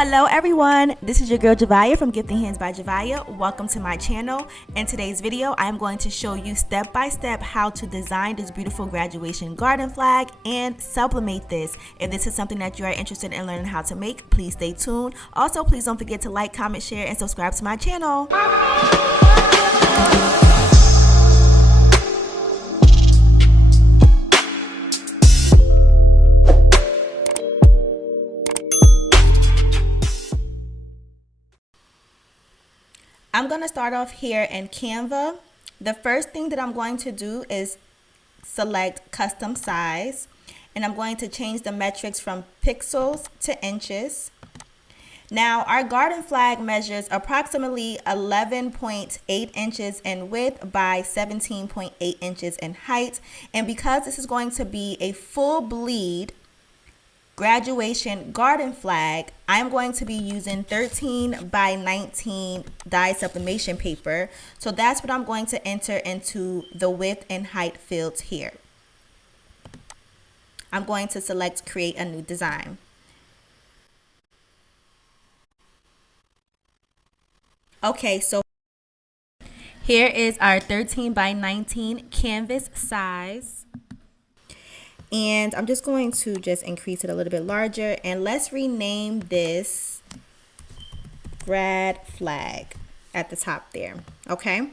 Hello everyone, this is your girl Javiah from Gifted Hands by Javiah. Welcome to my channel. In today's video, I'm going to show you step by step how to design this beautiful graduation garden flag and sublimate this. If this is something that you are interested in learning how to make, please stay tuned. Also, please don't forget to like, comment, share, and subscribe to my channel. I'm going to start off here in Canva. The first thing that I'm going to do is select custom size, and I'm going to change the metrics from pixels to inches. Now our garden flag measures approximately 11.8 inches in width by 17.8 inches in height, and because this is going to be a full bleed graduation garden flag, I'm going to be using 13 by 19 dye sublimation paper. So that's what I'm going to enter into the width and height fields here. I'm going to select create a new design. Okay, so here is our 13 by 19 canvas size. And I'm just going to increase it a little bit larger, and let's rename this grad flag at the top there. Okay.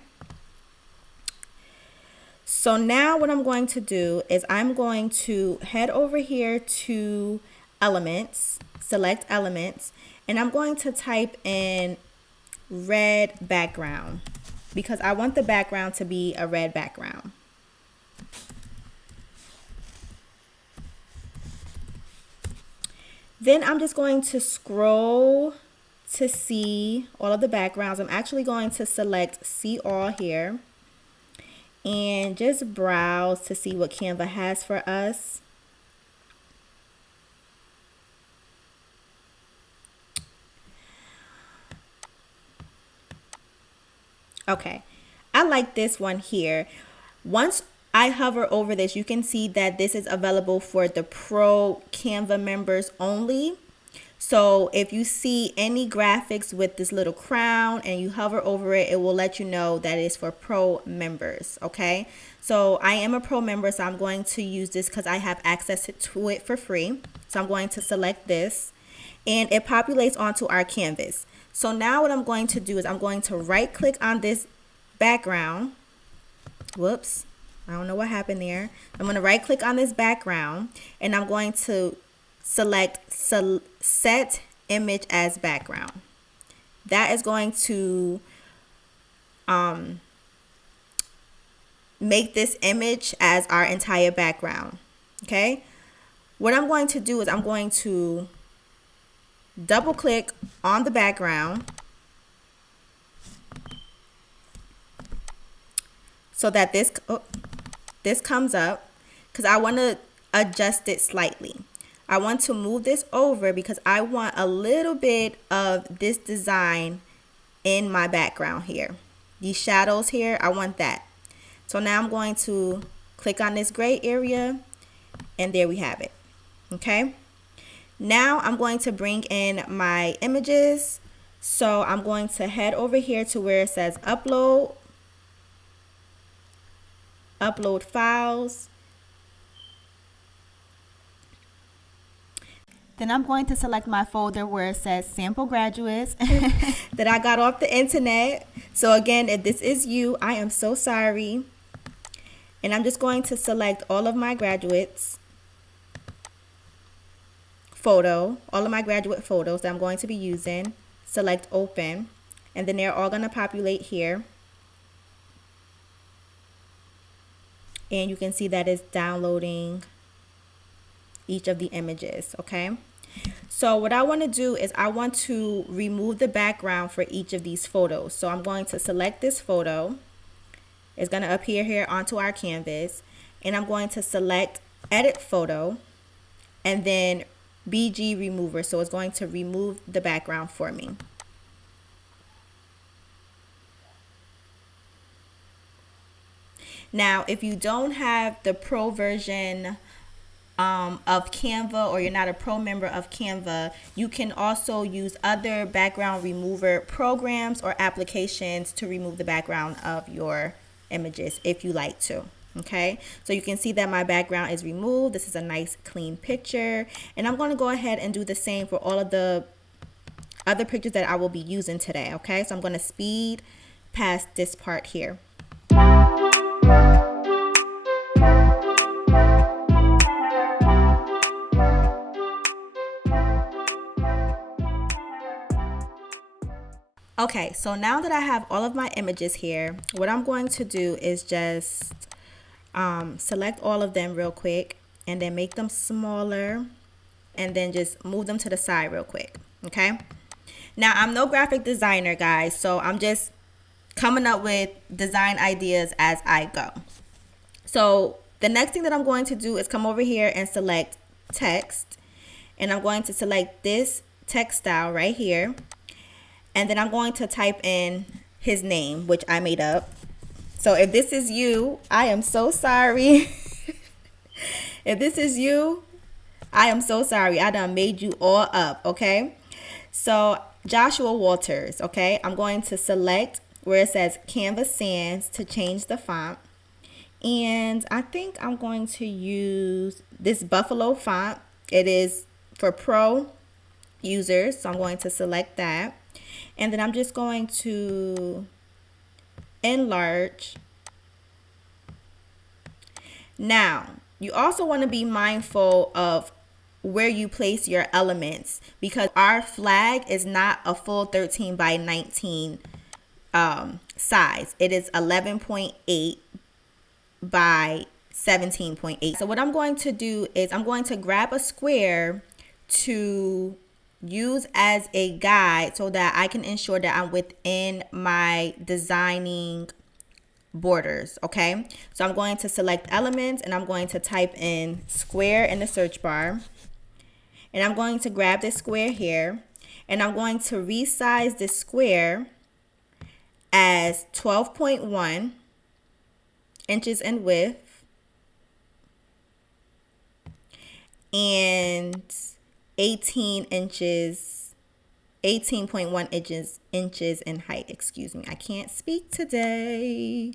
So now what I'm going to do is I'm going to head over here to elements, select elements, and I'm going to type in red background because I want the background to be a red background. Then I'm just going to scroll to see all of the backgrounds. I'm actually going to select see all here and just browse to see what Canva has for us. Okay, I like this one here. Once I hover over this, you can see that this is available for the Pro Canva members only. So if you see any graphics with this little crown and you hover over it, it will let you know that it's for Pro members. Okay, so I am a Pro member, so I'm going to use this because I have access to it for free. So I'm going to select this, and it populates onto our canvas. So now what I'm going to do is I'm going to right click on this background. Whoops. I don't know what happened there. I'm going to right click on this background, and I'm going to select set image as background. That is going to make this image as our entire background. Okay. What I'm going to do is I'm going to double click on the background so that this comes up, because I want to adjust it slightly. I want to move this over because I want a little bit of this design in my background here. These shadows here, I want that. So now I'm going to click on this gray area, and there we have it. Okay. Now I'm going to bring in my images. So I'm going to head over here to where it says upload files. Then I'm going to select my folder where it says sample graduates that I got off the internet. So again, if this is you, I am so sorry. And I'm just going to select all of my graduates all of my graduate photos that I'm going to be using. Select open, and then they're all going to populate here. And you can see that it's downloading each of the images. Okay, so what I want to do is I want to remove the background for each of these photos. So I'm going to select this photo. It's going to appear here onto our canvas, and I'm going to select edit photo and then BG remover. So it's going to remove the background for me. Now, if you don't have the Pro version of Canva, or you're not a pro member of Canva, you can also use other background remover programs or applications to remove the background of your images if you like to. Okay, so you can see that my background is removed. This is a nice clean picture, and I'm going to go ahead and do the same for all of the other pictures that I will be using today. Okay, so I'm going to speed past this part here. Okay, so now that I have all of my images here, what I'm going to do is just select all of them real quick and then make them smaller and then just move them to the side real quick. Okay, now I'm no graphic designer, guys, so I'm just coming up with design ideas as I go. So the next thing that I'm going to do is come over here and select text, and I'm going to select this text style right here. And then I'm going to type in his name, which I made up. So if this is you, I am so sorry. If this is you, I am so sorry. I done made you all up, okay? So Joshua Walters, okay? I'm going to select where it says Canva Sans to change the font. And I think I'm going to use this Buffalo font. It is for pro users, so I'm going to select that. And then I'm just going to enlarge. Now, you also want to be mindful of where you place your elements, because our flag is not a full 13 by 19 size. It is 11.8 by 17.8. So what I'm going to do is I'm going to grab a square to use as a guide so that I can ensure that I'm within my designing borders. Okay, so I'm going to select elements and I'm going to type in square in the search bar, and I'm going to grab this square here and I'm going to resize this square as 12.1 inches in width and 18.1 inches in height. Excuse me, I can't speak today.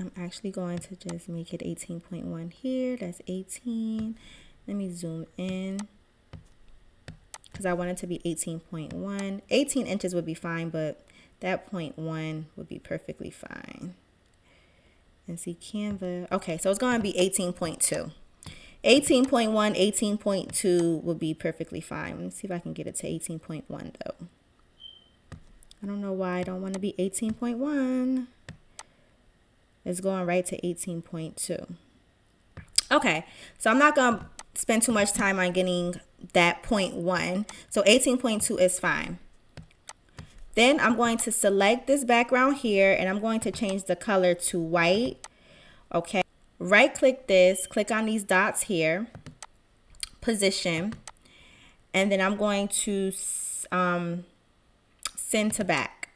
I'm actually going to just make it 18.1 here. That's 18. Let me zoom in because I want it to be 18.1. 18 inches would be fine, but that 0.1 would be perfectly fine. And see Canva. Okay, so it's going to be 18.2. 18.1, 18.2 would be perfectly fine. Let me see if I can get it to 18.1 though. I don't know why I don't want to be 18.1. It's going right to 18.2. Okay, so I'm not going to spend too much time on getting that 0.1. So 18.2 is fine. Then I'm going to select this background here and I'm going to change the color to white. Okay. Right click this, click on these dots here, position, and then I'm going to send to back.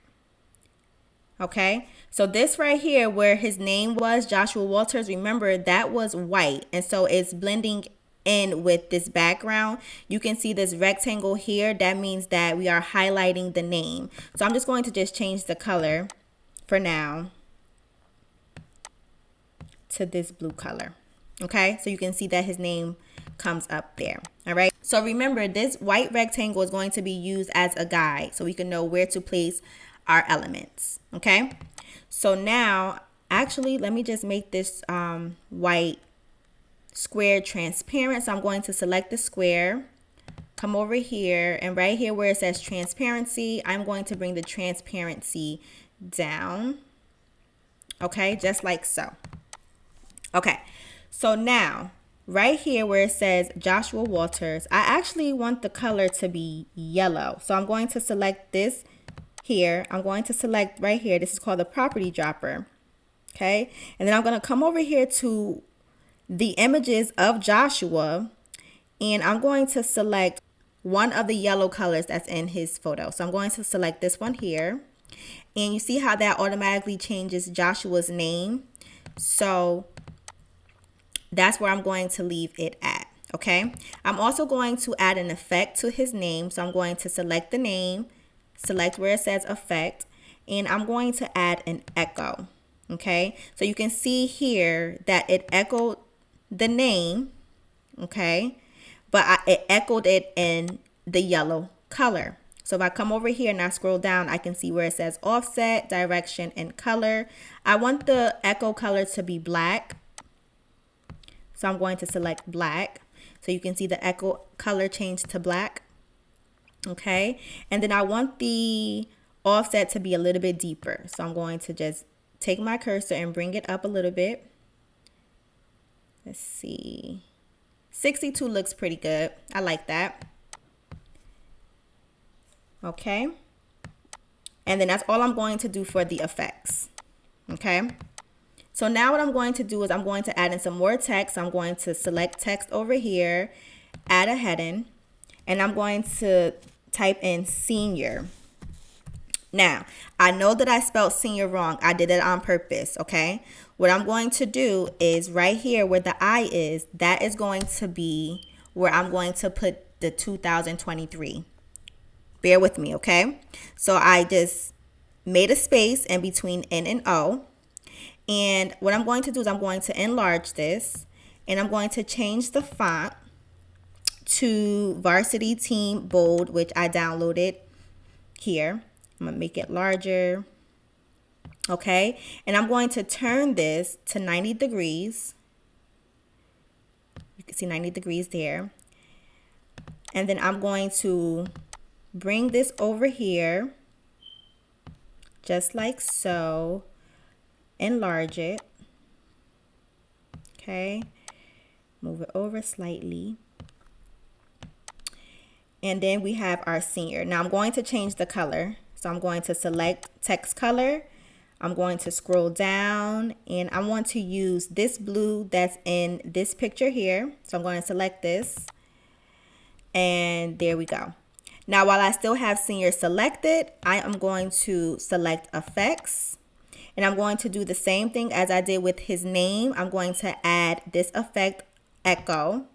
Okay, so this right here where his name was Joshua Walters, remember that was white, and so it's blending in with this background. You can see this rectangle here. That means that we are highlighting the name. So I'm just going to just change the color for now to this blue color. Okay, so you can see that his name comes up there. All right, so remember this white rectangle is going to be used as a guide so we can know where to place our elements. Okay, so now actually let me just make this white square transparent. So I'm going to select the square, come over here, and right here where it says transparency, I'm going to bring the transparency down. Okay, just like so. Okay, so now right here where it says Joshua Walters, I actually want the color to be yellow. So I'm going to select this here. I'm going to select right here. This is called the property dropper. Okay, and then I'm going to come over here to the images of Joshua, and I'm going to select one of the yellow colors that's in his photo. So I'm going to select this one here, and you see how that automatically changes Joshua's name So that's where I'm going to leave it at. Okay. I'm also going to add an effect to his name. So I'm going to select the name, select where it says effect, and I'm going to add an echo. Okay. So you can see here that it echoed the name. Okay. But it echoed it in the yellow color. So if I come over here and I scroll down, I can see where it says offset, direction, and color. I want the echo color to be black. So I'm going to select black. So you can see the echo color change to black. Okay. And then I want the offset to be a little bit deeper. So I'm going to just take my cursor and bring it up a little bit. Let's see. 62 looks pretty good. I like that. Okay. And then that's all I'm going to do for the effects. Okay. So now what I'm going to do is I'm going to add in some more text. I'm going to select text over here, add a heading, and I'm going to type in senior. Now, I know that I spelled senior wrong. I did it on purpose, okay? What I'm going to do is right here where the I is, that is going to be where I'm going to put the 2023. Bear with me, okay? So I just made a space in between N and O. And what I'm going to do is I'm going to enlarge this, and I'm going to change the font to Varsity Team Bold, which I downloaded here. I'm going to make it larger. Okay. And I'm going to turn this to 90 degrees. You can see 90 degrees there. And then I'm going to bring this over here, just like so. Enlarge it. Okay. Move it over slightly. And then we have our senior. Now I'm going to change the color. So I'm going to select text color. I'm going to scroll down and I want to use this blue that's in this picture here. So I'm going to select this. And there we go. Now while I still have senior selected, I am going to select effects. And I'm going to do the same thing as I did with his name. I'm going to add this effect echo.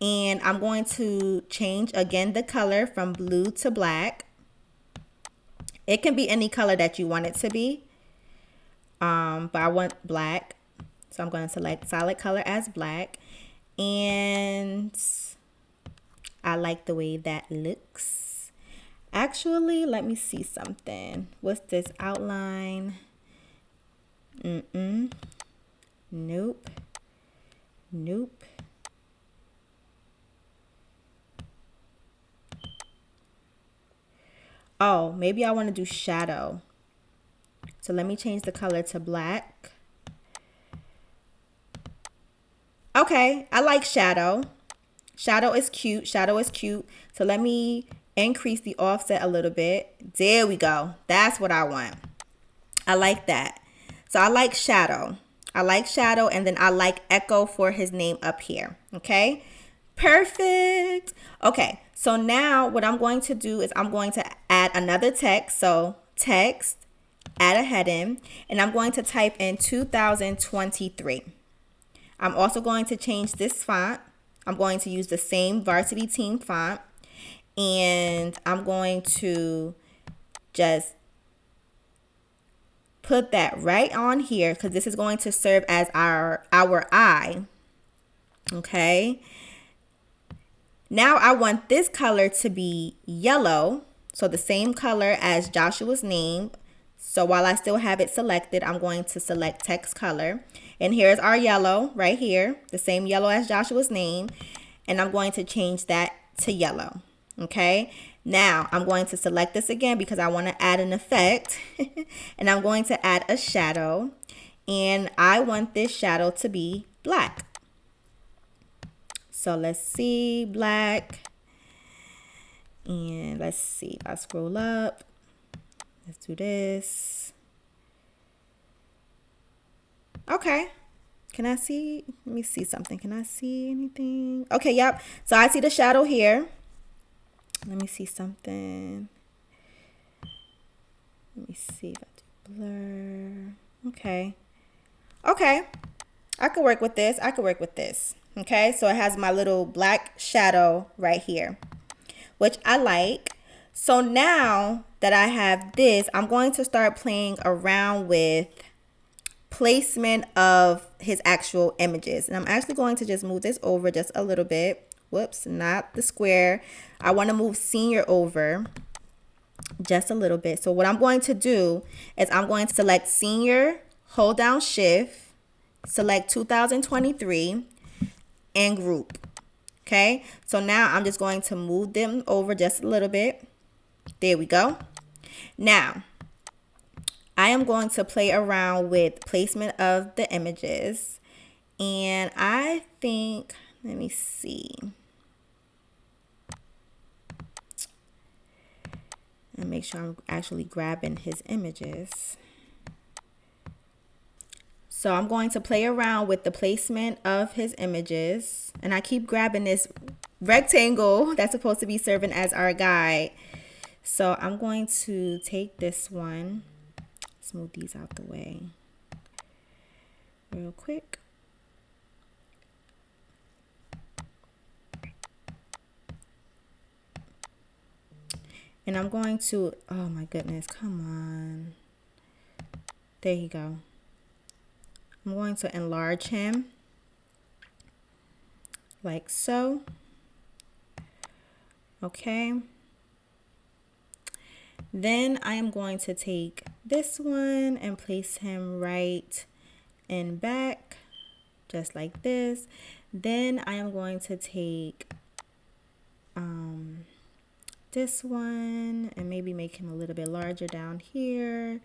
And I'm going to change again the color from blue to black. It can be any color that you want it to be. But I want black. So I'm going to select solid color as black. And I like the way that looks. Actually, let me see something. What's this outline? Nope. Nope. Oh, maybe I want to do shadow. So let me change the color to black. Okay, I like shadow. Shadow is cute. Shadow is cute. So let me increase the offset a little bit. There we go. That's what I want. I like that. So I like shadow. I like shadow, and then I like echo for his name up here. Okay. Perfect. Okay. So now what I'm going to do is I'm going to add another text. So text, add a heading, and I'm going to type in 2023. I'm also going to change this font. I'm going to use the same Varsity Team font, and I'm going to just put that right on here because this is going to serve as our eye. Okay. Now I want this color to be yellow. So the same color as Joshua's name. So while I still have it selected, I'm going to select text color. And here's our yellow right here. The same yellow as Joshua's name. And I'm going to change that to yellow. Okay. Now I'm going to select this again because I want to add an effect. And I'm going to add a shadow. And I want this shadow to be black. So let's see, black. And let's see, I'll scroll up. Let's do this. Okay. Can I see? Let me see something. Can I see anything? Okay, yep. So I see the shadow here. Let me see something. Let me see if I do blur. Okay. Okay, I could work with this. I could work with this. Okay, so it has my little black shadow right here, which I like. So now that I have this, I'm going to start playing around with placement of his actual images. And I'm actually going to just move this over just a little bit. Whoops, not the square. I want to move senior over just a little bit. So what I'm going to do is I'm going to select senior, hold down shift, select 2023 and group. Okay, so now I'm just going to move them over just a little bit. There we go. Now I am going to play around with placement of the images, and I think, let me see, and make sure I'm actually grabbing his images. So I'm going to play around with the placement of his images, and I keep grabbing this rectangle that's supposed to be serving as our guide. So I'm going to take this one. Let's move these out the way real quick. And I'm going to, oh my goodness, come on. There you go. I'm going to enlarge him like so. Okay. Then I am going to take this one and place him right in back, just like this. Then I am going to take this one and maybe make him a little bit larger down here,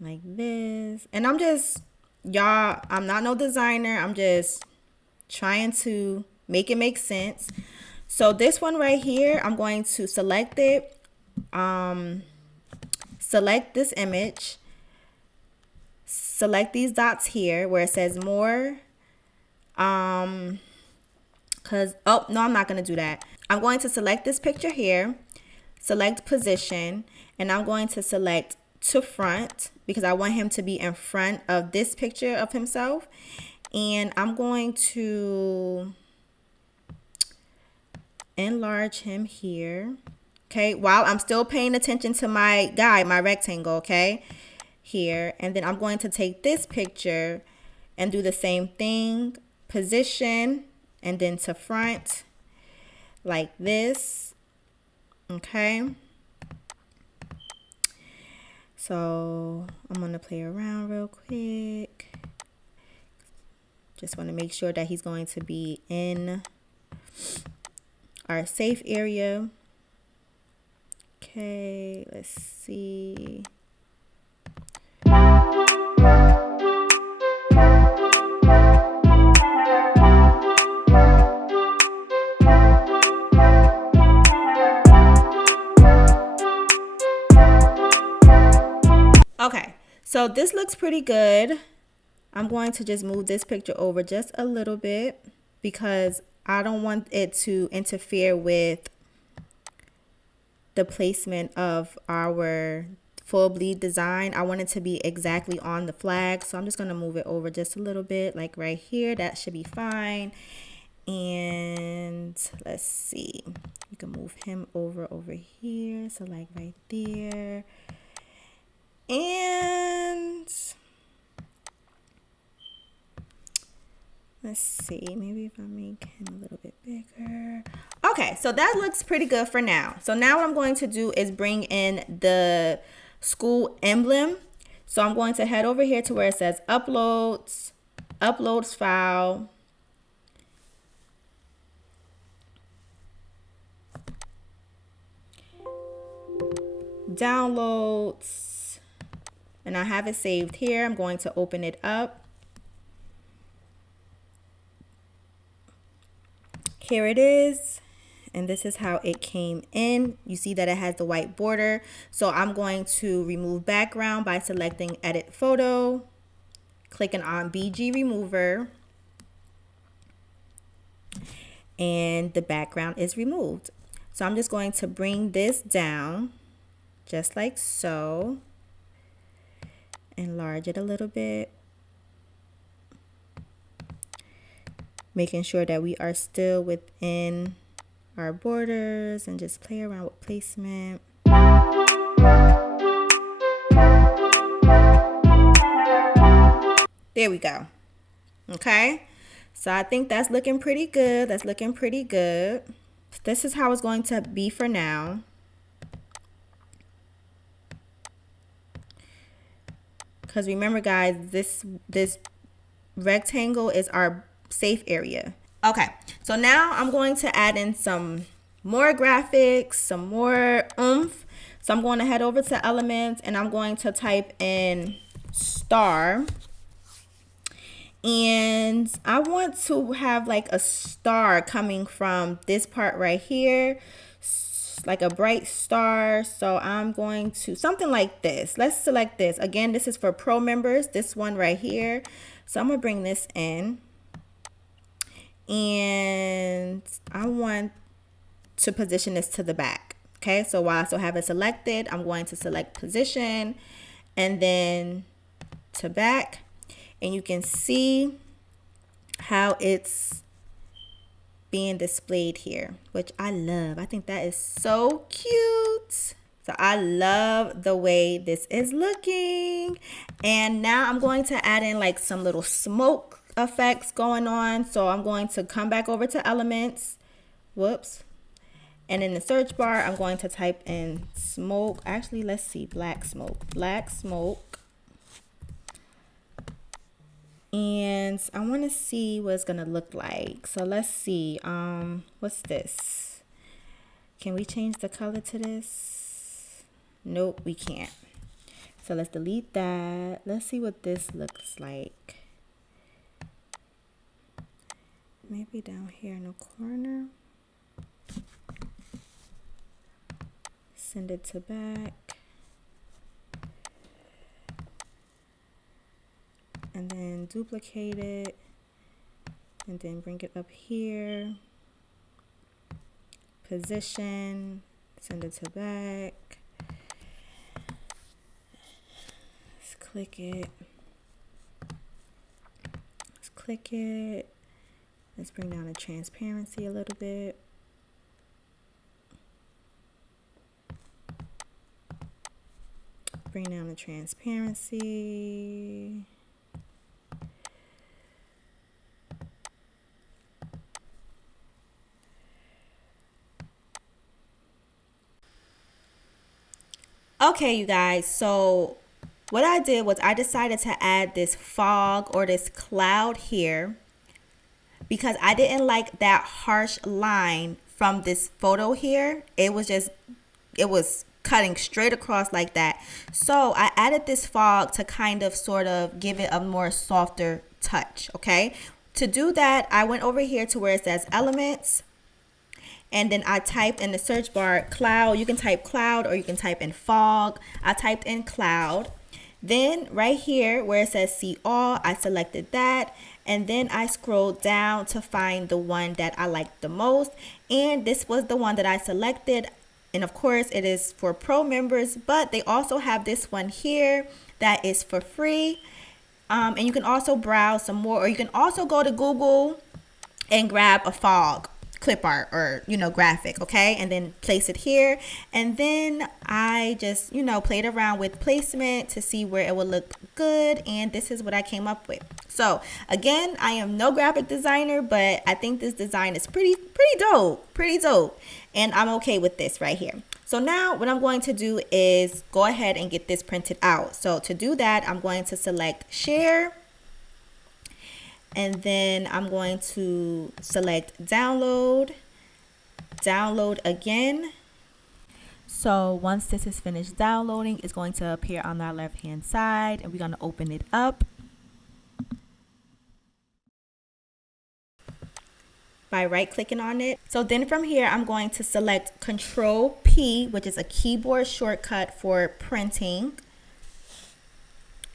like this. And I'm just, y'all, I'm not no designer. I'm just trying to make it make sense. So this one right here, I'm going to select it. Select this image, select these dots here where it says more, because, oh no, I'm not going to do that. I'm going to select this picture here, select position, and I'm going to select to front because I want him to be in front of this picture of himself. And I'm going to enlarge him here. Okay, while I'm still paying attention to my guide, my rectangle, okay, here. And then I'm going to take this picture and do the same thing, position, and then to front, like this, okay. So I'm going to play around real quick. Just want to make sure that he's going to be in our safe area. Okay, let's see. Okay, so this looks pretty good. I'm going to just move this picture over just a little bit because I don't want it to interfere with the placement of our full bleed design. I want it to be exactly on the flag, so I'm just going to move it over just a little bit, like right here. That should be fine. And let's see, you can move him over here, so like right there. And let's see, maybe if I make him a little bit bigger. Okay, so that looks pretty good for now. So now what I'm going to do is bring in the school emblem. So I'm going to head over here to where it says uploads, uploads file. Downloads. And I have it saved here. I'm going to open it up. Here it is. And this is how it came in. You see that it has the white border. So I'm going to remove background by selecting edit photo, clicking on BG remover, and the background is removed. So I'm just going to bring this down just like so. Enlarge it a little bit. making sure that we are still within our borders and just play around with placement. There we go. Okay, so I think that's looking pretty good. That's looking pretty good. This is how it's going to be for now. Because remember, guys, this rectangle is our safe area. Okay, so now I'm going to add in some more graphics, some more oomph. So I'm going to head over to Elements and I'm going to type in star. And I want to have like a star coming from this part right here, like a bright star. So I'm going to something like this. Let's select this. Again, this is for pro members, this one right here. So I'm gonna bring this in and I want to position this to the back. Okay, so while I still have it selected, I'm going to select position and then to back, and you can see how it's being displayed here, which I love. I think that is so cute. So I love the way this is looking. And now I'm going to add in like some little smoke effects going on. So I'm going to come back over to Elements. Whoops. And in the search bar, I'm going to type in smoke. Actually, let's see, black smoke. Black smoke. And I want to see what it's going to look like. So let's see. What's this? Can we change the color to this? Nope, we can't. So let's delete that. Let's see what this looks like. Maybe down here in the corner. Send it to back. And then duplicate it. And then bring it up here. Position. Send it to back. Let's click it. Let's click it. Let's bring down the transparency a little bit. Bring down the transparency. Okay, you guys, so what I did was I decided to add this fog or this cloud here because I didn't like that harsh line from this photo here. It was cutting straight across like that. So I added this fog to kind of sort of give it a more softer touch, okay? To do that, I went over here to where it says Elements, and then I typed in the search bar cloud. You can type cloud or you can type in fog. I typed in cloud. Then right here where it says see all, I selected that. And then I scrolled down to find the one that I liked the most. And this was the one that I selected. And of course it is for pro members, but they also have this one here that is for free. And you can also browse some more, or you can also go to Google and grab a fog clip art or graphic, okay, and then place it here. And then I just played around with placement to see where it would look good, and this is what I came up with. So again, I am no graphic designer, but I think this design is pretty dope, and I'm okay with this right here. So now what I'm going to do is go ahead and get this printed out. So to do that, I'm going to select share. And then I'm going to select download again. So once this is finished downloading, it's going to appear on our left hand side, and we're going to open it up by right clicking on it. So then from here, I'm going to select Control P, which is a keyboard shortcut for printing.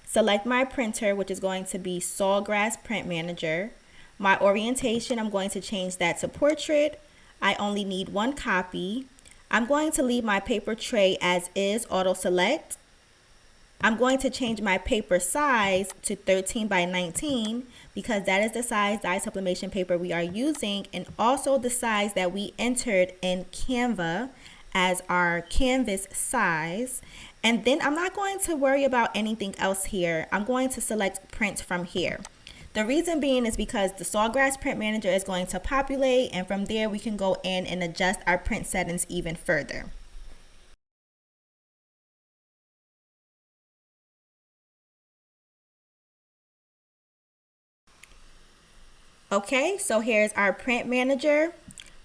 Select my printer, which is going to be Sawgrass Print Manager. My orientation, I'm going to change that to portrait. I only need one copy. I'm going to leave my paper tray as is, auto select. I'm going to change my paper size to 13 by 19 because that is the size dye sublimation paper we are using, and also the size that we entered in Canva as our canvas size. And then I'm not going to worry about anything else here. I'm going to select print from here. The reason being is because the Sawgrass Print Manager is going to populate, and from there we can go in and adjust our print settings even further. Okay, so here's our print manager.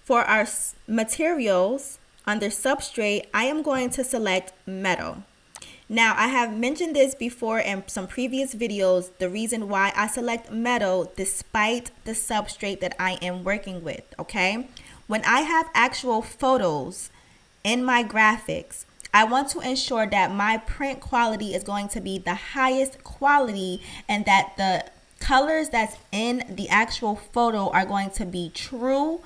For our materials, under substrate, I am going to select metal. Now, I have mentioned this before in some previous videos, the reason why I select metal despite the substrate that I am working with, okay? When I have actual photos in my graphics, I want to ensure that my print quality is going to be the highest quality and that the colors that's in the actual photo are going to be true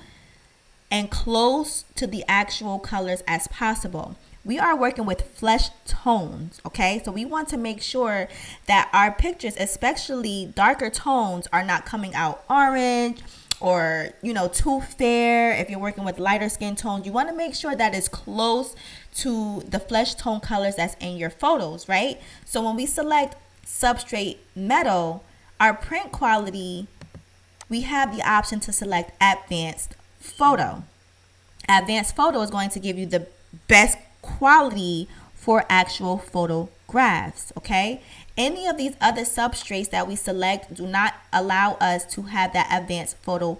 and close to the actual colors as possible. We are working with flesh tones, okay? So we want to make sure that our pictures, especially darker tones, are not coming out orange or, too fair. If you're working with lighter skin tones, you want to make sure that it's close to the flesh tone colors that's in your photos, right? So when we select substrate metal, our print quality, we have the option to select advanced photo. Advanced photo is going to give you the best quality for actual photographs, okay? Any of these other substrates that we select do not allow us to have that advanced photo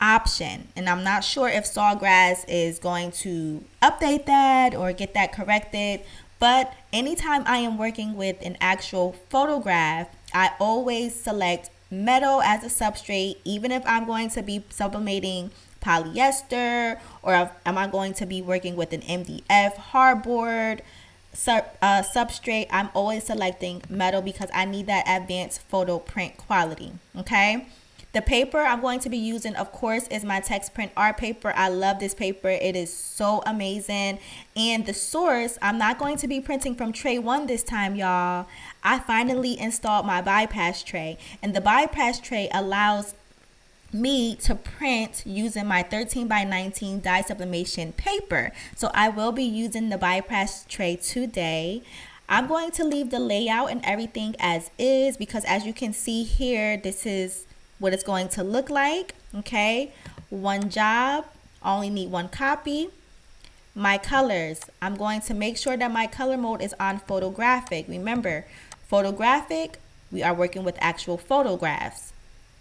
option. And I'm not sure if Sawgrass is going to update that or get that corrected, but anytime I am working with an actual photograph, I always select metal as a substrate, even if I'm going to be sublimating polyester, or am I going to be working with an MDF hardboard substrate. I'm always selecting metal because I need that advanced photo print quality, okay? The paper I'm going to be using, of course, is my text print art paper. I love this paper. It is so amazing. And the source, I'm not going to be printing from tray 1 this time, y'all. I finally installed my bypass tray, and the bypass tray allows me to print using my 13 by 19 dye sublimation paper. So I will be using the bypass tray today. I'm going to leave the layout and everything as is because, as you can see here, this is what it's going to look like, okay? One job, only need one copy. My colors, I'm going to make sure that my color mode is on photographic. Remember, photographic, we are working with actual photographs.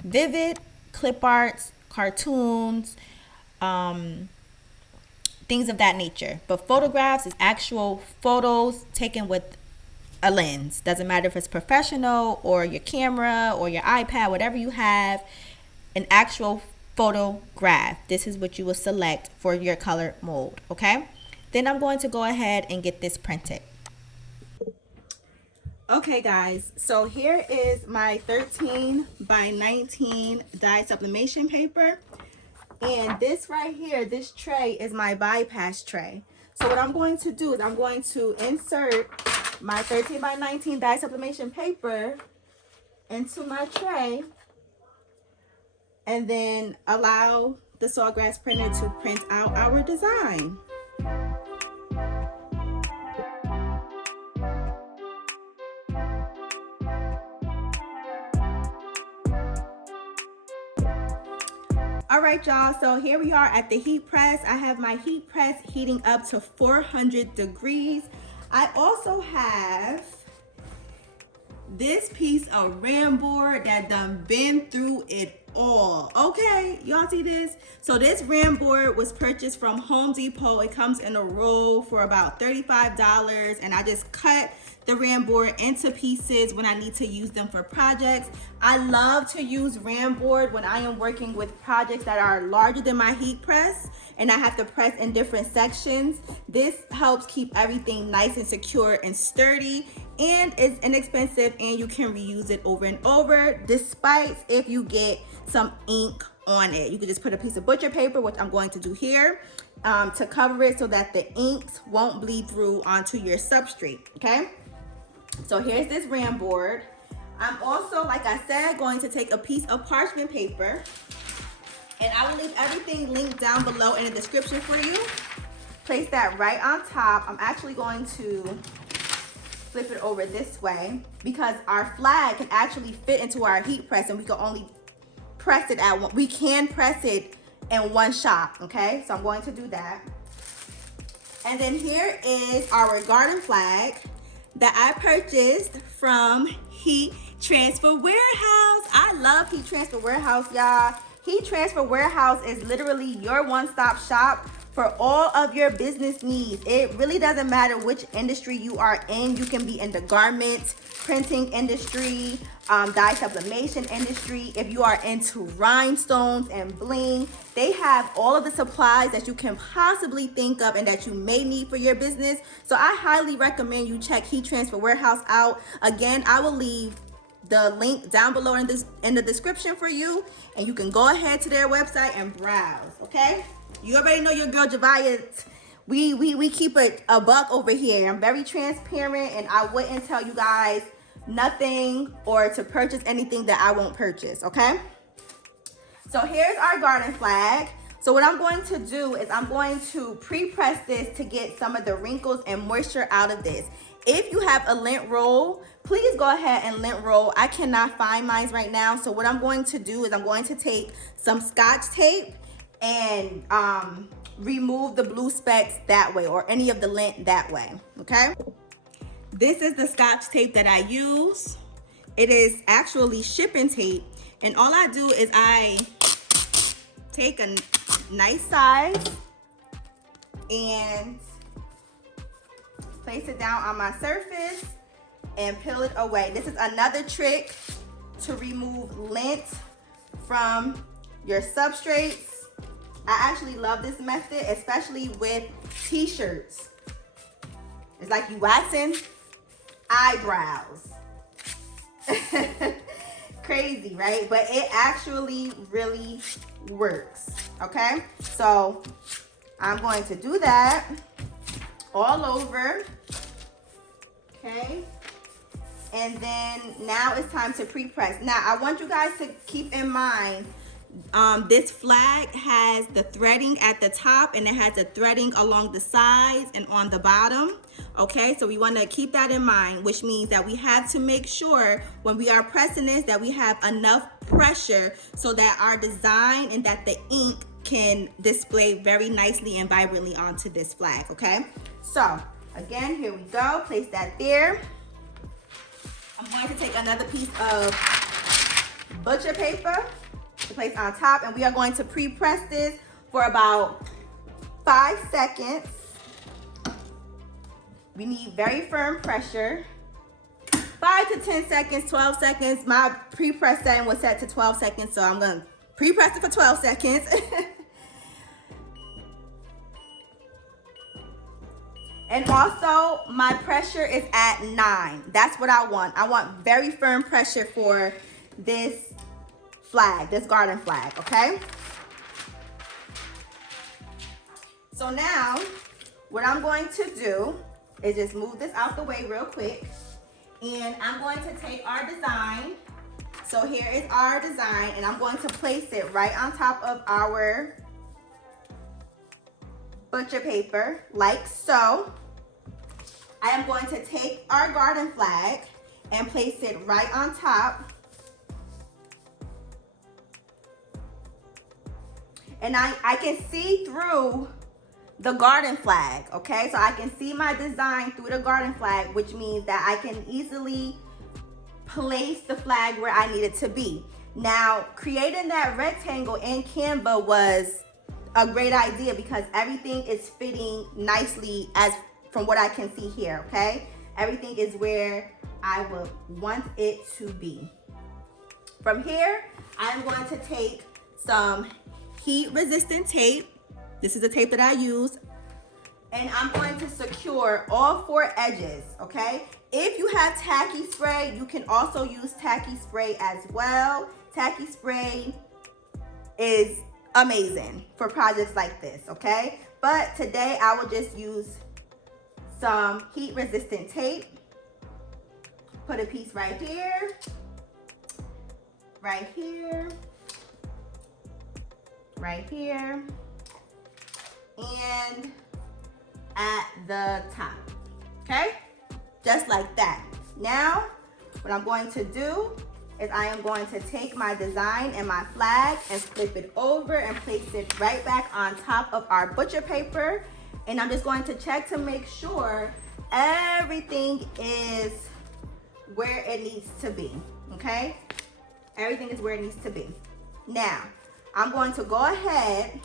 Vivid, clip arts, cartoons, things of that nature. But photographs is actual photos taken with a lens. Doesn't matter if it's professional or your camera or your iPad, whatever you have, an actual photograph. This is what you will select for your color mode, okay? Then I'm going to go ahead and get this printed. Okay guys, so here is my 13 by 19 dye sublimation paper, and this right here, this tray is my bypass tray. So what I'm going to do is I'm going to insert my 13 by 19 dye sublimation paper into my tray and then allow the Sawgrass printer to print out our design. All right, y'all, so here we are at the heat press. I have my heat press heating up to 400 degrees. I also have this piece of RAM board that done been through it all. Okay, y'all see this? So this RAM board was purchased from Home Depot. It comes in a roll for about $35, and I just cut the RAM board into pieces when I need to use them for projects. I love to use RAM board when I am working with projects that are larger than my heat press and I have to press in different sections. This helps keep everything nice and secure and sturdy, and it's inexpensive, and you can reuse it over and over, despite if you get some ink on it. You can just put a piece of butcher paper, which I'm going to do here, to cover it so that the inks won't bleed through onto your substrate, okay? So here's this RAM board. I'm also, like I said, going to take a piece of parchment paper, and I will leave everything linked down below in the description for you. Place that right on top. I'm actually going to flip it over this way because our flag can actually fit into our heat press, and we can only press it at one. We can press it in one shot, okay? So I'm going to do that. And then here is our garden flag that I purchased from Heat Transfer Warehouse. I love Heat Transfer Warehouse, y'all. Heat Transfer Warehouse is literally your one-stop shop for all of your business needs. It really doesn't matter which industry you are in. You can be in the garment, printing industry, dye sublimation industry. If you are into rhinestones and bling, they have all of the supplies that you can possibly think of and that you may need for your business. So I highly recommend you check Heat Transfer Warehouse out. Again, I will leave the link down below in the description for you, and you can go ahead to their website and browse, okay? You already know your girl Javiah. We keep a buck over here. I'm very transparent, and I wouldn't tell you guys nothing or to purchase anything that I won't purchase, okay? So here's our garden flag. So what I'm going to do is I'm going to pre-press this to get some of the wrinkles and moisture out of this. If you have a lint roll, please go ahead and lint roll. I cannot find mine right now. So what I'm going to do is I'm going to take some Scotch tape and remove the blue specks that way, or any of the lint that way, okay? This is the Scotch tape that I use. It is actually shipping tape, and all I do is I take a nice size and place it down on my surface and peel it away. This is another trick to remove lint from your substrates. I actually love this method, especially with t-shirts. It's like you waxing eyebrows. Crazy, right? But it actually really works, okay? So I'm going to do that all over, okay? And then now it's time to pre-press. Now I want you guys to keep in mind, this flag has the threading at the top, and it has the threading along the sides and on the bottom, okay? So we want to keep that in mind, which means that we have to make sure when we are pressing this that we have enough pressure so that our design and that the ink can display very nicely and vibrantly onto this flag, okay? So again, here we go. Place that there. I'm going to take another piece of butcher paper to place on top, and we are going to pre-press this for about 5 seconds. We need very firm pressure. 5 to 10 seconds, 12 seconds. My pre-press setting was set to 12 seconds, so I'm gonna pre-press it for 12 seconds. And also, my pressure is at 9. That's what I want. I want very firm pressure for this flag, this garden flag, okay? So now, what I'm going to do is just move this out the way real quick. And I'm going to take our design. So here is our design, and I'm going to place it right on top of our butcher paper, like so. I am going to take our garden flag and place it right on top. And I can see through the garden flag, okay? So I can see my design through the garden flag, which means that I can easily place the flag where I need it to be. Now, creating that rectangle in Canva was a great idea because everything is fitting nicely as from what I can see here, okay? Everything is where I would want it to be. From here, I'm going to take some heat resistant tape. This is the tape that I use. And I'm going to secure all 4 edges, okay? If you have tacky spray, you can also use tacky spray as well. Tacky spray is amazing for projects like this, okay? But today I will just use some heat resistant tape. put a piece right here, right here, right here, and at the top, okay? Just like that. Now, what I'm going to do is I am going to take my design and my flag and flip it over and place it right back on top of our butcher paper. And I'm just going to check to make sure everything is where it needs to be, okay? Everything is where it needs to be. Now, I'm going to go ahead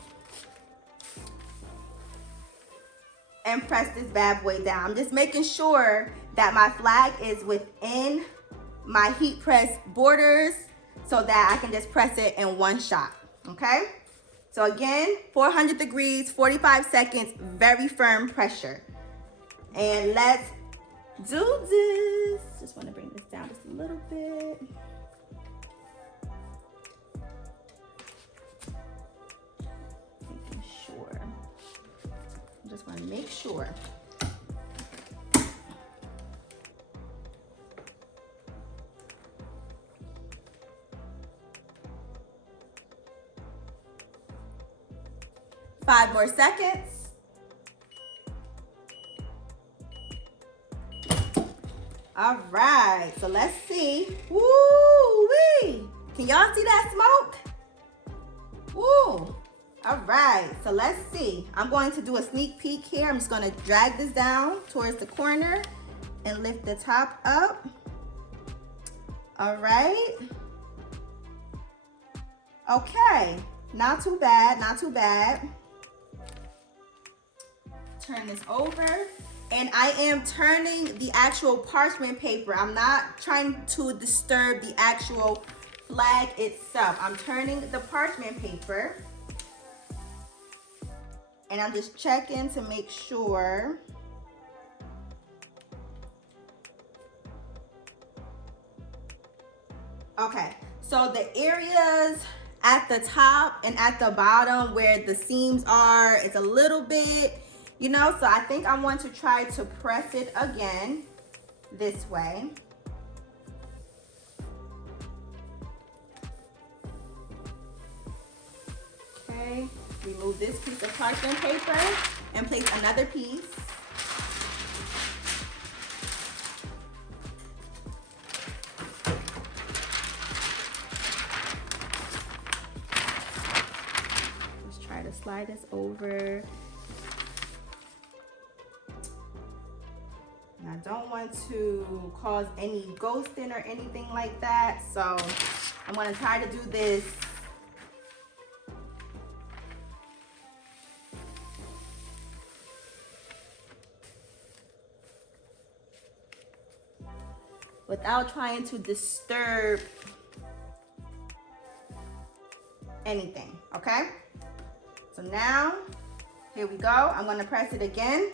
and press this bad boy down. I'm just making sure that my flag is within my heat press borders so that I can just press it in one shot, okay? So again, 400 degrees, 45 seconds, very firm pressure. And let's do this. Just want to bring this down just a little bit. Making sure. I just want to make sure. Five more seconds. All right, so let's see. Woo-wee. Can y'all see that smoke? Woo. All right, so let's see. I'm going to do a sneak peek here. I'm just going to drag this down towards the corner and lift the top up. All right. Okay, not too bad, not too bad. Turn this over. And I am turning the actual parchment paper. I'm not trying to disturb the actual flag itself. I'm turning the parchment paper. And I'm just checking to make sure. Okay, so the areas at the top and at the bottom where the seams are, it's a little bit, you know, so I think I'm going to try to press it again this way. Okay, remove this piece of parchment paper and place another piece. Just try to slide this over. I don't want to cause any ghosting or anything like that, so I'm going to try to do this without trying to disturb anything, okay? So now, here we go. I'm going to press it again.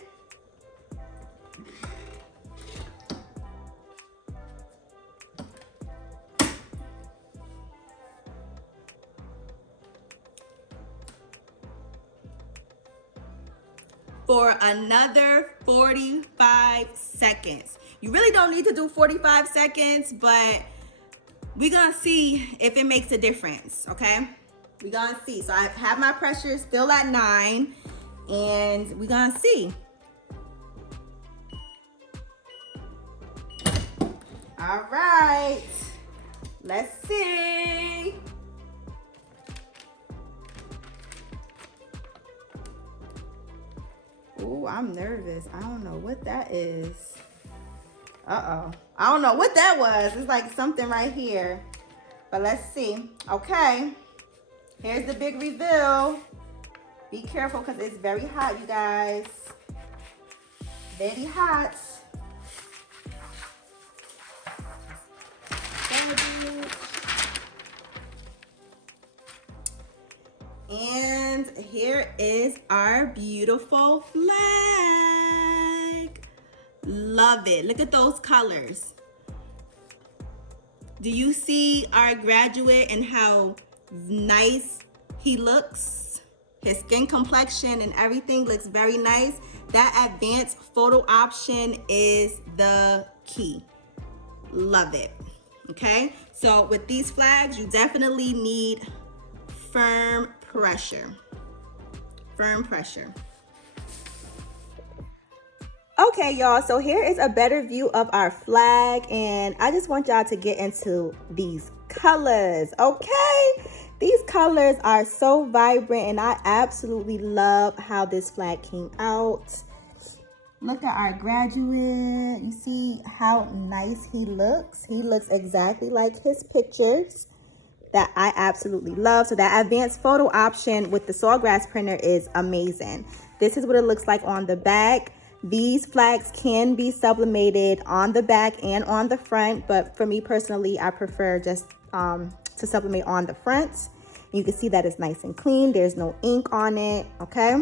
For another 45 seconds. You really don't need to do 45 seconds, but we're gonna see if it makes a difference, okay? We're gonna see. So I have my pressure still at 9, and we're gonna see. All right, let's see. Oh, I'm nervous. I don't know what that is. Uh-oh. I don't know what that was. It's like something right here. But let's see. Okay. Here's the big reveal. Be careful because it's very hot, you guys. Very hot. And here is our beautiful flag. Love it. Look at those colors. Do you see our graduate and how nice he looks? His skin complexion and everything looks very nice. That advanced photo option is the key. Love it. Okay, so with these flags, you definitely need firm pressure. Firm pressure. Okay, y'all, so here is a better view of our flag, and I just want y'all to get into these colors, okay? These colors are so vibrant, and I absolutely love how this flag came out. Look at our graduate. You see how nice he looks? He looks exactly like his pictures that I absolutely love. So that advanced photo option with the sawgrass printer is amazing. This is what it looks like on the back. These flags can be sublimated on the back and on the front, but for me personally, I prefer just to sublimate on the front. You can see that it's nice and clean. There's no ink on it, okay?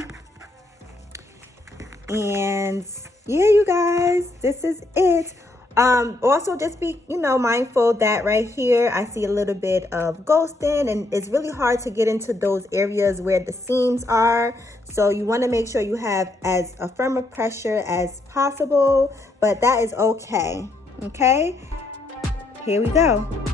And yeah, you guys, this is it. Also just be, mindful that right here, I see a little bit of ghosting, and it's really hard to get into those areas where the seams are. So you want to make sure you have as a firm of pressure as possible, but that is okay. Okay, here we go.